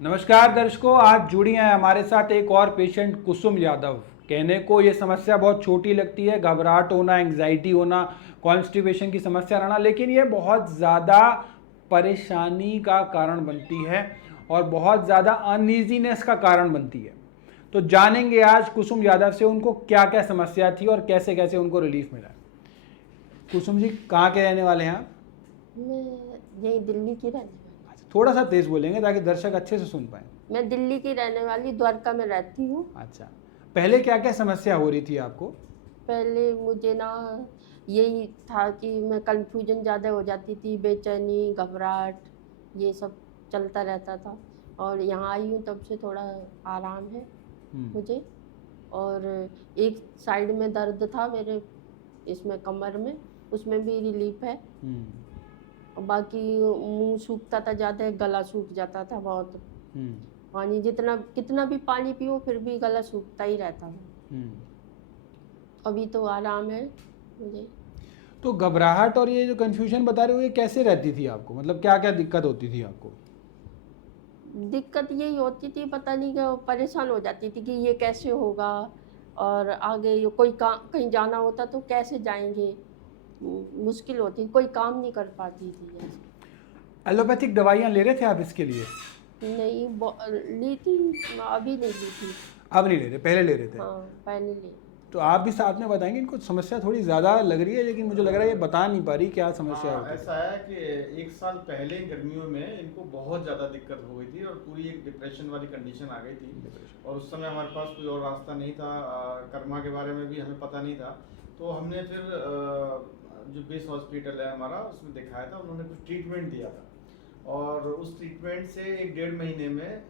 नमस्कार दर्शकों, आज जुड़ी हैं हमारे साथ एक और पेशेंट कुसुम यादव। कहने को ये समस्या बहुत छोटी लगती है, घबराहट होना, एंग्जाइटी होना, कॉन्स्टिपेशन की समस्या रहना, लेकिन ये बहुत ज़्यादा परेशानी का कारण बनती है और बहुत ज़्यादा अनईजीनेस का कारण बनती है। तो जानेंगे आज कुसुम यादव से उनको क्या क्या समस्या थी और कैसे कैसे उनको रिलीफ मिला। कुसुम जी, कहाँ के रहने वाले हैं आप? मैं यही दिल्ली की रहने वाली। थोड़ा सा तेज बोलेंगे ताकि दर्शक अच्छे से सुन पाए। मैं दिल्ली की रहने वाली, द्वारका में रहती हूँ। अच्छा, पहले क्या क्या समस्या हो रही थी आपको? पहले मुझे ना यही था कि मैं कंफ्यूजन ज़्यादा हो जाती थी, बेचैनी, घबराहट, ये सब चलता रहता था। और यहाँ आई हूँ तब से थोड़ा आराम है मुझे। और एक साइड में दर्द था मेरे, इसमें कमर में, उसमें भी रिलीफ है। और बाकी मुंह सूखता था ज़्यादा, गला सूख जाता था बहुत। पानी जितना कितना भी पानी पियो फिर भी गला सूखता ही रहता है। अभी तो आराम है मुझे। तो घबराहट और ये जो कंफ्यूजन बता रहे हो, ये कैसे रहती थी आपको? मतलब क्या क्या दिक्कत होती थी आपको? दिक्कत यही होती थी, पता नहीं क्या, परेशान हो जाती थी कि ये कैसे होगा, और आगे ये कोई काम कहीं जाना होता तो कैसे जाएंगे, मुश्किल होती, कोई काम नहीं कर पाती थी ऐसे। एलोपैथिक दवाइयाँ ले रहे थे आप इसके लिए? नहीं ली थी, अभी नहीं ली थी। अब नहीं ले रहे, पहले ले रहे थे? हाँ, पहले ली। तो आप भी साथ में बताएंगे? इनको समस्या थोड़ी ज़्यादा लग रही है, लेकिन मुझे लग रहा है ये बता नहीं पा रही क्या समस्या हाँ, होती है। ऐसा है कि 1 साल पहले गर्मियों में इनको बहुत ज़्यादा दिक्कत हो गई थी और पूरी एक डिप्रेशन वाली कंडीशन आ गई थी। और उस समय हमारे पास कोई और रास्ता नहीं था, कर्मा के बारे में भी हमें पता नहीं था। तो हमने फिर जो बेस हॉस्पिटल है हमारा, उसमें दिखाया था। उन्होंने कुछ ट्रीटमेंट दिया था और उस ट्रीटमेंट से 1-1.5 महीने में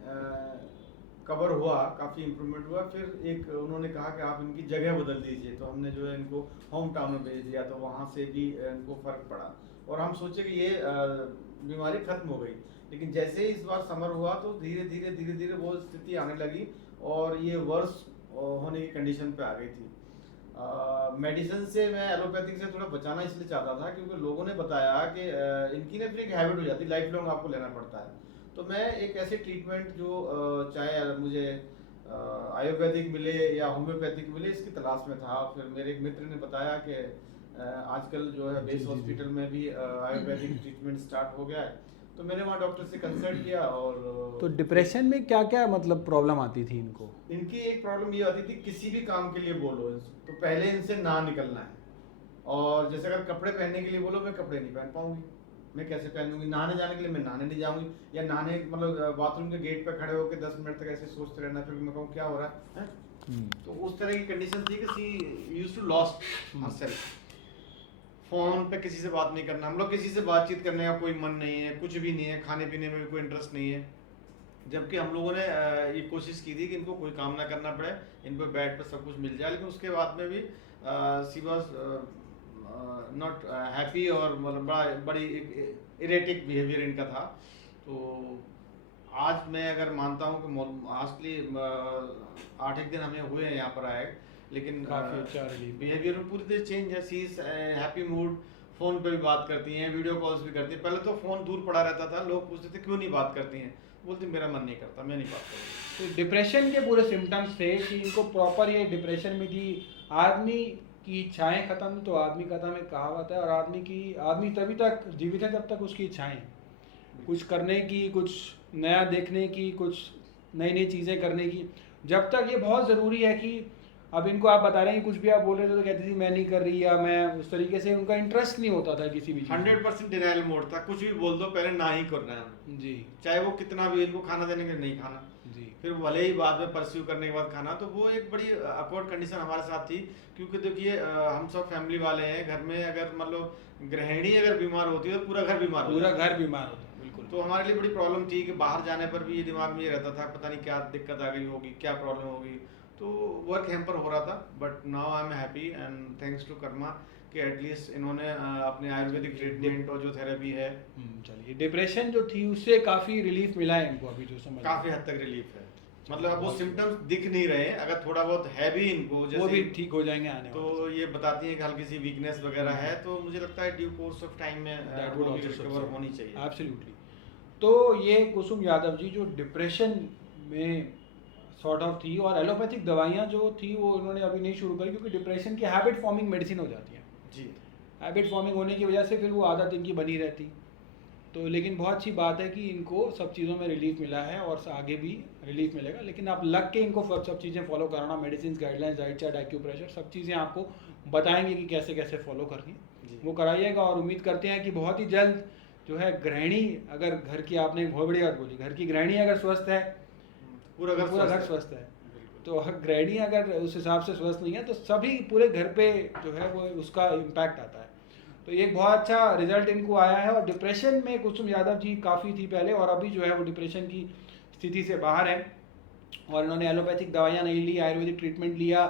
कवर हुआ, काफ़ी इम्प्रूवमेंट हुआ। फिर एक उन्होंने कहा कि आप इनकी जगह बदल दीजिए, तो हमने जो है इनको होम टाउन में भेज दिया, तो वहाँ से भी इनको फ़र्क पड़ा और हम सोचे कि ये बीमारी ख़त्म हो गई। लेकिन जैसे ही इस बार समर हुआ तो धीरे धीरे धीरे धीरे वो स्थिति आने लगी और ये वर्स होने की कंडीशन पे आ गई थी। मेडिसिन से मैं एलोपैथिक से थोड़ा बचाना इसलिए चाहता था क्योंकि लोगों ने बताया कि इनकी ना फिर एक हैबिट हो जाती है, लाइफ लॉन्ग आपको लेना पड़ता है। तो मैं एक ऐसे ट्रीटमेंट जो चाहे मुझे आयुर्वेदिक मिले या होम्योपैथिक मिले, इसकी तलाश में था। फिर मेरे एक मित्र ने बताया कि आजकल जो है बेस हॉस्पिटल में भी आयुर्वेदिक ट्रीटमेंट स्टार्ट हो गया है। तो मैंने वहाँ डॉक्टर से कंसल्ट किया और तो डिप्रेशन में क्या क्या मतलब प्रॉब्लम आती थी इनको? इनकी एक प्रॉब्लम ये आती थी, किसी भी काम के लिए बोलो तो पहले इनसे ना निकलना है। और जैसे अगर कपड़े पहनने के लिए बोलो, मैं कपड़े नहीं पहन पाऊंगी, मैं कैसे पहनूंगी। नहाने जाने के लिए मैं नहाने नहीं जाऊंगी, या नहाने मतलब बाथरूम के गेट पे खड़े होकर 10 मिनट तक ऐसे सोचते रहना, फिर मैं कहूँ क्या हो रहा है। तो उस तरह की कंडीशन थी कि she used to lost herself. Phone पे किसी से बात नहीं करना, हम लोग किसी से बातचीत करने का कोई मन नहीं है, कुछ भी नहीं है, खाने पीने में भी कोई इंटरेस्ट नहीं है। जबकि हम लोगों ने ये कोशिश की थी कि इनको कोई काम ना करना पड़े, इनको बेड पर सब कुछ मिल जाए, लेकिन उसके बाद में भी सी वॉज नॉट हैप्पी और मतलब बड़ी इरेटिक बिहेवियर इनका था। तो आज मैं अगर मानता हूँ कि आजकली 8-1 दिन हमें हुए हैं यहाँ पर आए, लेकिन काफी अच्छा relief। बिहेवियर में पूरी तरह चेंज है। सी इज हैप्पी मूड, फ़ोन पे भी बात करती हैं, वीडियो कॉल्स भी करती हैं। पहले तो फ़ोन दूर पड़ा रहता था, लोग पूछते थे क्यों नहीं बात करती हैं, बोलती मेरा मन नहीं करता, मैं नहीं बात करूँगी। तो डिप्रेशन के पूरे सिम्टम्स थे कि इनको प्रॉपर ये डिप्रेशन में थी। आदमी की इच्छाएं खत्म तो आदमी खत्म, एक कहावत है। और आदमी तभी तक जीवित है जब तक उसकी इच्छाएं, कुछ करने की, कुछ नया देखने की, कुछ नई नई चीज़ें करने की, जब तक ये बहुत ज़रूरी है कि अब इनको आप बता रहे हैं, कुछ भी आप बोल रहे थे तो कहती थी मैं नहीं कर रही, या मैं उस तरीके से, उनका इंटरेस्ट नहीं होता था किसी भी चीज़ में। 100% डिनाइल मोड था, कुछ भी बोल दो पहले ना ही करना है जी चाहे वो कितना भी, इनको खाना देने के नहीं खाना जी। फिर भले ही बाद में परस्यू करने के बाद खाना। तो वो एक बड़ी अकवर्ड कंडीशन हमारे साथ थी, क्योंकि देखिए हम सब फैमिली वाले हैं। घर में अगर मतलब गृहिणी अगर बीमार होती है तो पूरा घर बीमार पूरा घर बीमार होता है, बिल्कुल। तो हमारे लिए बड़ी प्रॉब्लम थी कि बाहर जाने पर भी ये दिमाग में ये रहता था पता नहीं क्या दिक्कत आ गई होगी, क्या प्रॉब्लम होगी। तो वर्क हैम्पर हो रहा था। But now I am happy and thanks to Karma कि एटलीस्ट इन्होंने अपने आयुर्वेदिक ट्रीटमेंट और जो थेरेपी है, चलिए, डिप्रेशन जो थी उससे काफ़ी रिलीफ मिला है इनको अभी, जो समझ काफ़ी हद तक रिलीफ है। मतलब अब वो सिम्टम्स दिख नहीं रहे हैं, अगर थोड़ा बहुत है भी इनको वो जैसे भी ठीक हो जाएंगे आने तो ये बताती है कि हल्की सी वीकनेस वगैरह है। तो मुझे लगता है ड्यू कोर्स ऑफ टाइम में वो भी रिकवर होनी चाहिए। एब्सोल्युटली। तो ये कुसुम यादव जी जो डिप्रेशन में सॉर्ट ऑफ थी, और एलोपैथिक दवाइयाँ जो थी वो उन्होंने अभी नहीं शुरू करी, क्योंकि डिप्रेशन की हैबिट फॉर्मिंग मेडिसिन हो जाती है। जी। हैबिट फॉर्मिंग होने की वजह से फिर वो आदत इनकी बनी रहती। तो लेकिन बहुत अच्छी बात है कि इनको सब चीज़ों में रिलीफ मिला है और आगे भी रिलीफ मिलेगा, लेकिन आप लग के इनको सब चीज़ें फॉलो कराना, medicine, guidelines, diet chart, acupressure, सब चीज़ें आपको बताएंगे कि कैसे कैसे फॉलो करनी है, वो कराइएगा। और उम्मीद करते हैं कि बहुत ही जल्द जो है गृहिणी, अगर घर की, आपने एक बहुत बड़ी बात बोली, घर की गृहिणी अगर स्वस्थ है पूरा घर स्वस्थ है। बिल्कुल। तो गृहिणी अगर उस हिसाब से स्वस्थ नहीं है तो सभी पूरे घर पे जो है वो उसका इम्पैक्ट आता है। तो ये एक बहुत अच्छा रिजल्ट इनको आया है। और डिप्रेशन में कुसुम यादव जी काफ़ी थी पहले, और अभी जो है वो डिप्रेशन की स्थिति से बाहर है, और इन्होंने एलोपैथिक दवाइयाँ नहीं ली, आयुर्वेदिक ट्रीटमेंट लिया,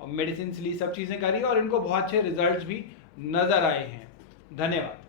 और मेडिसिन ली, सब चीज़ें करी, और इनको बहुत अच्छे रिजल्ट भी नज़र आए हैं। धन्यवाद।